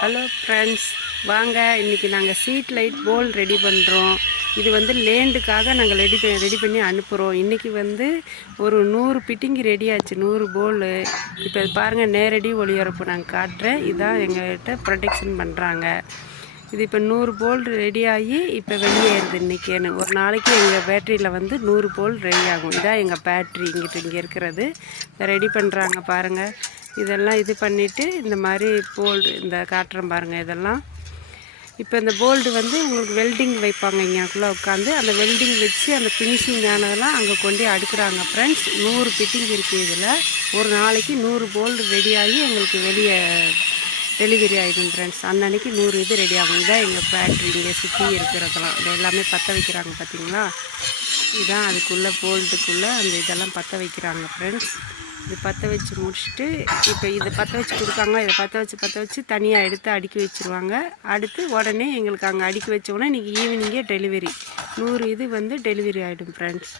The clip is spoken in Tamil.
ஹலோ ஃப்ரெண்ட்ஸ், வாங்க இன்றைக்கி நாங்கள் சீட் லைட் போல் ரெடி பண்ணுறோம். இது வந்து லேண்டுக்காக நாங்கள் ரெடி பண்ணி அனுப்புகிறோம். இன்றைக்கி வந்து ஒரு 100 பிட்டிங்கி ரெடி ஆச்சு, 100 போல். இப்போ பாருங்கள், நேரடி ஒளிபரப்பு நாங்கள் காட்டுறேன். இதான் எங்கள்கிட்ட ப்ரொடெக்ஷன் பண்ணுறாங்க. இது இப்போ 100 போல் ரெடி ஆகி இப்போ வெளியேறுது. இன்றைக்கி ஒரு நாளைக்கு எங்கள் பேட்டரியில் வந்து 100 போல் ரெடி ஆகும். இதான் எங்கள் பேட்ரி இங்கே இருக்கிறது. ரெடி பண்ணுறாங்க பாருங்கள். இதெல்லாம் இது பண்ணிவிட்டு இந்த மாதிரி போல்டு இந்த காட்டுறேன் பாருங்கள். இதெல்லாம் இப்போ இந்த போல்டு வந்து உங்களுக்கு வெல்டிங் வைப்பாங்க. இங்கேக்குள்ளே உட்காந்து அந்த வெல்டிங் வச்சு அந்த ஃபினிஷிங் ஆனதெல்லாம் அங்கே கொண்டு அடுக்குறாங்க ஃப்ரெண்ட்ஸ். 100 ஃபிட்டிங் இருக்குது. இதில் ஒரு நாளைக்கு 100 போல்டு ரெடி ஆகி எங்களுக்கு வெளியே டெலிவரி ஆகிடும் ஃப்ரெண்ட்ஸ். அன்னன்னைக்கு 100 இது ரெடி ஆகும். இதான் எங்கள் பேட்ரி இங்கே சுற்றி இருக்கிறதெல்லாம். இது எல்லாமே பற்ற வைக்கிறாங்க பார்த்தீங்களா. இதுதான் அதுக்குள்ளே போல்டுக்குள்ளே அந்த இதெல்லாம் பற்ற வைக்கிறாங்க ஃப்ரெண்ட்ஸ். இது பற்ற வச்சு முடிச்சுட்டு இப்போ இதை பற்ற வச்சு கொடுக்காங்க. இதை பற்ற வச்சு தனியாக எடுத்து அடுக்கி வச்சுருவாங்க. அடுத்து உடனே எங்களுக்கு அங்கே அடுக்கி வச்சோடனே இன்றைக்கி ஈவினிங்கே டெலிவரி 100 இது வந்து டெலிவரி ஆகிடும் ஃப்ரெண்ட்ஸ்.